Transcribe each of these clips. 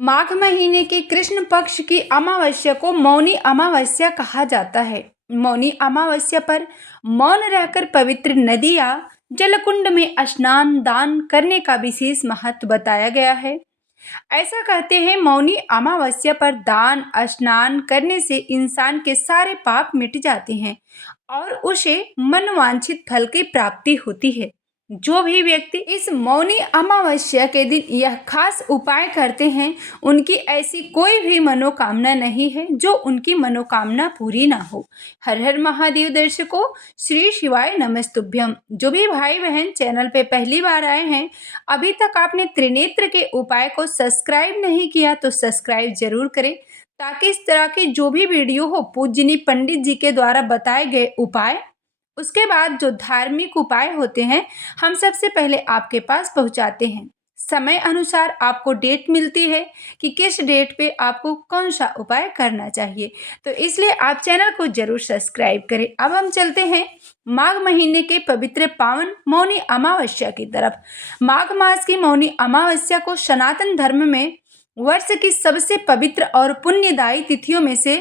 माघ महीने की कृष्ण पक्ष की अमावस्या को मौनी अमावस्या कहा जाता है। मौनी अमावस्या पर मौन रहकर पवित्र नदी या जलकुंड में स्नान दान करने का विशेष महत्व बताया गया है। ऐसा कहते हैं मौनी अमावस्या पर दान स्नान करने से इंसान के सारे पाप मिट जाते हैं और उसे मनवांछित फल की प्राप्ति होती है। जो भी व्यक्ति इस मौनी अमावस्या के दिन यह खास उपाय करते हैं, उनकी ऐसी कोई भी मनोकामना नहीं है जो उनकी मनोकामना पूरी ना हो। हर हर महादेव दर्शकों, श्री शिवाय नमस्तुभ्यम। जो भी भाई बहन चैनल पे पहली बार आए हैं, अभी तक आपने त्रिनेत्र के उपाय को सब्सक्राइब नहीं किया तो सब्सक्राइब जरूर करें, ताकि इस तरह की जो भी वीडियो हो पूजनी पंडित जी के द्वारा बताए गए उपाय, उसके बाद जो धार्मिक उपाय होते हैं, हम सबसे पहले आपके पास पहुंचाते हैं। समय अनुसार आपको डेट मिलती है कि किस डेट पे आपको कौन सा उपाय करना चाहिए, तो इसलिए आप चैनल को जरूर सब्सक्राइब करें। अब हम चलते हैं माघ महीने के पवित्र पावन मौनी अमावस्या की तरफ। माघ मास की मौनी अमावस्या को सनातन धर्म में वर्ष की सबसे पवित्र और पुण्यदायी तिथियों में से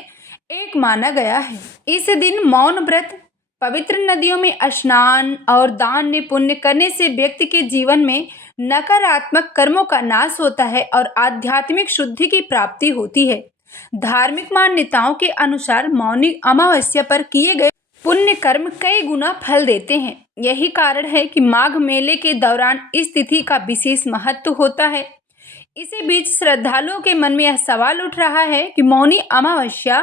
एक माना गया है। इस दिन मौन व्रत, पवित्र नदियों में स्नान और दान ने पुण्य करने से व्यक्ति के जीवन में नकारात्मक कर्मों का नाश होता है और आध्यात्मिक शुद्धि की प्राप्ति होती है। धार्मिक मान्यताओं के अनुसार मौनी अमावस्या पर किए गए पुण्य कर्म कई गुना फल देते हैं। यही कारण है कि माघ मेले के दौरान इस तिथि का विशेष महत्व होता है। इसी बीच श्रद्धालुओं के मन में यह सवाल उठ रहा है कि मौनी अमावस्या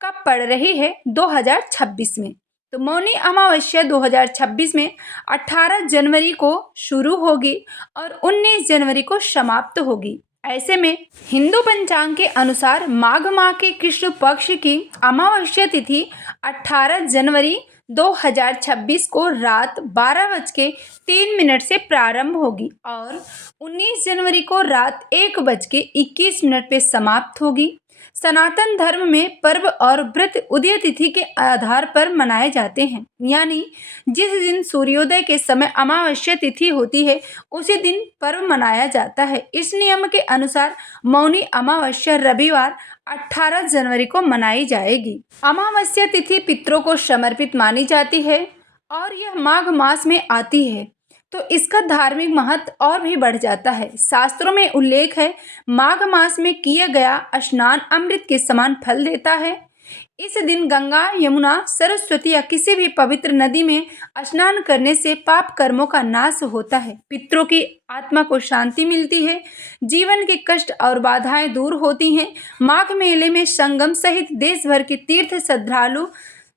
कब पड़ रही है 2026 में। तो मौनी अमावस्या 2026 में 18 जनवरी को शुरू होगी और 19 जनवरी को समाप्त होगी। ऐसे में हिंदू पंचांग के अनुसार माघ माह के कृष्ण पक्ष की अमावस्या तिथि 18 जनवरी 2026 को रात 12:03 से प्रारंभ होगी और 19 जनवरी को रात 1:21 पे समाप्त होगी। सनातन धर्म में पर्व और व्रत उदय तिथि के आधार पर मनाए जाते हैं, यानी जिस दिन सूर्योदय के समय अमावस्या तिथि होती है, उसी दिन पर्व मनाया जाता है। इस नियम के अनुसार मौनी अमावस्या रविवार 18 जनवरी को मनाई जाएगी। अमावस्या तिथि पितरों को समर्पित मानी जाती है और यह माघ मास में आती है, तो इसका धार्मिक महत्व और भी बढ़ जाता है। शास्त्रों में उल्लेख है, माघ मास में किया गया स्नान अमृत के समान फल देता है। इस दिन गंगा, यमुना, सरस्वती या किसी भी पवित्र नदी में स्नान करने से पाप कर्मों का नाश होता है, पितरों की आत्मा को शांति मिलती है, जीवन के कष्ट और बाधाएं दूर होती हैं। माघ मेले में संगम सहित देश भर के तीर्थ श्रद्धालु,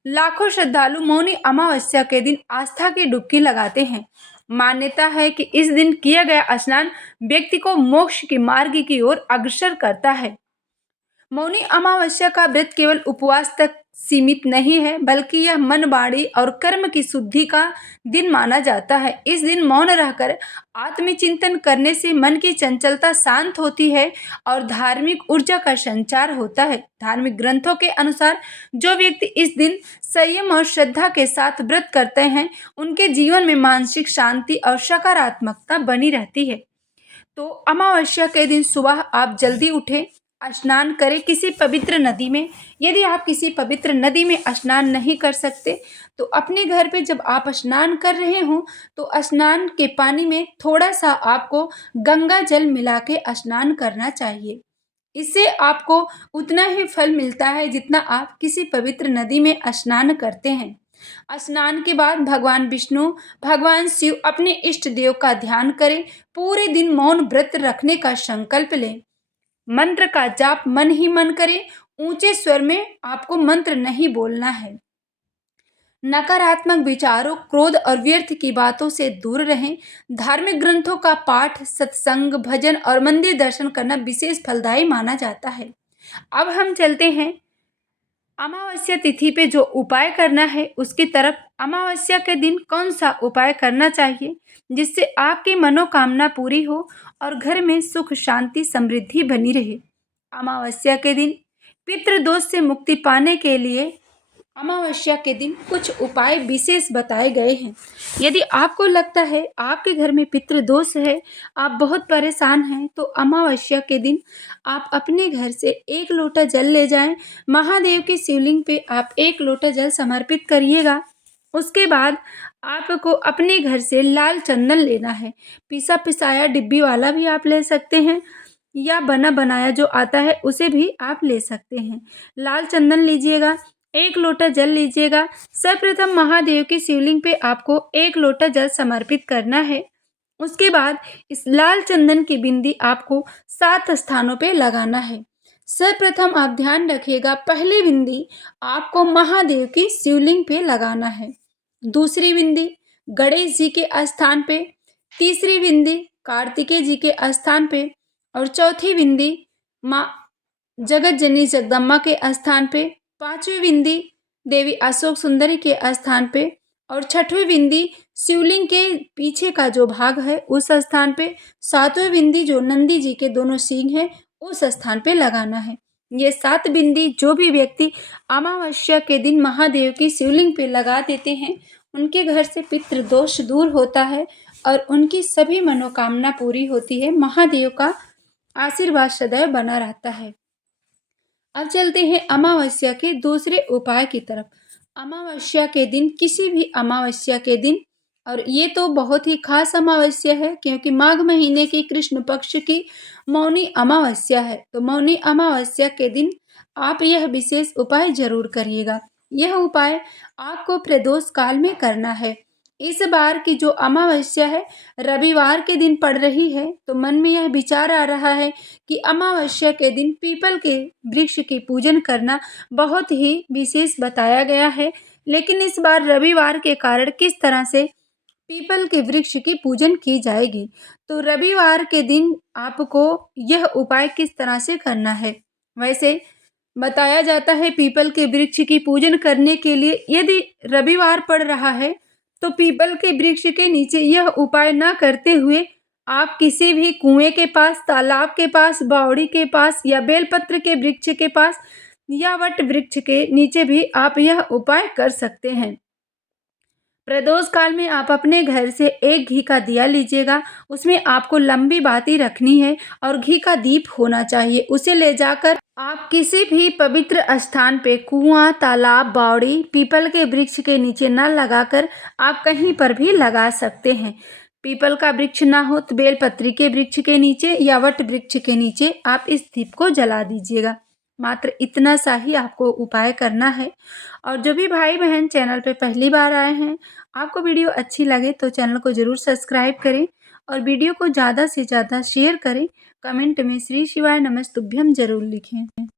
लाखों श्रद्धालु मौनी अमावस्या के दिन आस्था की डुबकी लगाते हैं। मान्यता है कि इस दिन किया गया स्नान व्यक्ति को मोक्ष के मार्ग की ओर अग्रसर करता है। मौनी अमावस्या का व्रत केवल उपवास तक सीमित नहीं है, बल्कि यह मन, वाणी और कर्म की शुद्धि का दिन माना जाता है। इस दिन मौन रहकर आत्मचिंतन करने से मन की चंचलता शांत होती है और धार्मिक ऊर्जा का संचार होता है। धार्मिक ग्रंथों के अनुसार जो व्यक्ति इस दिन संयम और श्रद्धा के साथ व्रत करते हैं, उनके जीवन में मानसिक शांति और सकारात्मकता बनी रहती है। तो अमावस्या के दिन सुबह आप जल्दी उठें, स्नान करें किसी पवित्र नदी में। यदि आप किसी पवित्र नदी में स्नान नहीं कर सकते, तो अपने घर पे जब आप स्नान कर रहे हों, तो स्नान के पानी में थोड़ा सा आपको गंगा जल मिला के स्नान करना चाहिए। इससे आपको उतना ही फल मिलता है जितना आप किसी पवित्र नदी में स्नान करते हैं। स्नान के बाद भगवान विष्णु, भगवान शिव, अपने इष्ट देव का ध्यान करें। पूरे दिन मौन व्रत रखने का संकल्प लें। मंत्र का जाप मन ही मन करें। ऊंचे स्वर में आपको मंत्र नहीं बोलना है। नकारात्मक विचारों, क्रोध और व्यर्थ की बातों से दूर रहें। धार्मिक ग्रंथों का पाठ, सत्संग, भजन और मंदिर दर्शन करना विशेष फलदायी माना जाता है। अब हम चलते हैं अमावस्या तिथि पे जो उपाय करना है उसकी तरफ। अमावस्या के दिन कौन सा उपाय करना चाहिए जिससे आपकी मनोकामना पूरी हो और घर में सुख, शांति, समृद्धि बनी रहे। अमावस्या के दिन पितृदोष से मुक्ति पाने के लिए अमावस्या के दिन कुछ उपाय विशेष बताए गए हैं। यदि आपको लगता है आपके घर में पितृदोष है, आप बहुत परेशान हैं, तो अमावस्या के दिन आप अपने घर से 1 लोटा जल ले जाएं। महादेव के शिवलिंग पे आप 1 लोटा जल समर्पित करिएगा। उसके बाद आपको अपने घर से लाल चंदन लेना है। पिसा पिसाया डिब्बी वाला भी आप ले सकते हैं या बना बनाया जो आता है उसे भी आप ले सकते हैं। लाल चंदन लीजिएगा, 1 लोटा जल लीजिएगा। सर्वप्रथम महादेव के शिवलिंग पे आपको 1 लोटा जल समर्पित करना है। उसके बाद इस लाल चंदन की बिंदी आपको 7 स्थानों पे लगाना है। सर्वप्रथम आप ध्यान रखिएगा, पहली बिंदी आपको महादेव की शिवलिंग पे लगाना है, दूसरी बिंदी गणेश जी के स्थान पे, तीसरी बिंदी कार्तिकेय जी के स्थान पे और चौथी बिंदी माँ जगत जननी जगदम्बा के स्थान पे, पांचवी बिंदी देवी अशोक सुंदरी के स्थान पे और छठवीं बिंदी शिवलिंग के पीछे का जो भाग है उस स्थान पे, सातवीं बिंदी जो नंदी जी के दोनों सींग हैं उस स्थान पे लगाना है। ये 7 बिंदी जो भी व्यक्ति अमावस्या के दिन महादेव की शिवलिंग पे लगा देते हैं, उनके घर से पितृदोष दूर होता है और उनकी सभी मनोकामना पूरी होती है। महादेव का आशीर्वाद सदैव बना रहता है। अब चलते हैं अमावस्या के दूसरे उपाय की तरफ। अमावस्या के दिन, किसी भी अमावस्या के दिन, और ये तो बहुत ही खास अमावस्या है क्योंकि माघ महीने की कृष्ण पक्ष की मौनी अमावस्या है, तो मौनी अमावस्या के दिन आप यह विशेष उपाय जरूर करिएगा। यह उपाय आपको प्रदोष काल में करना है। इस बार की जो अमावस्या है रविवार के दिन पड़ रही है, तो मन में यह विचार आ रहा है कि अमावस्या के दिन पीपल के वृक्ष की पूजन करना बहुत ही विशेष बताया गया है। लेकिन इस बार रविवार के कारण किस तरह से पीपल के वृक्ष की पूजन की जाएगी, तो रविवार के दिन आपको यह उपाय किस तरह से करना है। वैसे बताया जाता है पीपल के वृक्ष की पूजन करने के लिए यदि रविवार पड़ रहा है तो पीपल के वृक्ष के नीचे यह उपाय न करते हुए आप किसी भी कुएं के पास, तालाब के पास, बावड़ी के पास या बेलपत्र के वृक्ष के पास या वट वृक्ष के नीचे भी आप यह उपाय कर सकते हैं। प्रदोष काल में आप अपने घर से 1 घी का दिया लीजिएगा, उसमें आपको लंबी बाती रखनी है और घी का दीप होना चाहिए। उसे ले जाकर आप किसी भी पवित्र स्थान पे, कुआं, तालाब, बावड़ी, पीपल के वृक्ष के नीचे न लगाकर आप कहीं पर भी लगा सकते हैं। पीपल का वृक्ष ना हो तो बेलपत्री के वृक्ष के नीचे या वट वृक्ष के नीचे आप इस दीप को जला दीजिएगा। मात्र इतना सा ही आपको उपाय करना है। और जो भी भाई बहन चैनल पे पहली बार आए हैं, आपको वीडियो अच्छी लगे तो चैनल को ज़रूर सब्सक्राइब करें और वीडियो को ज़्यादा से ज़्यादा शेयर करें। कमेंट में श्री शिवाय नमस्तुभ्यम ज़रूर लिखें।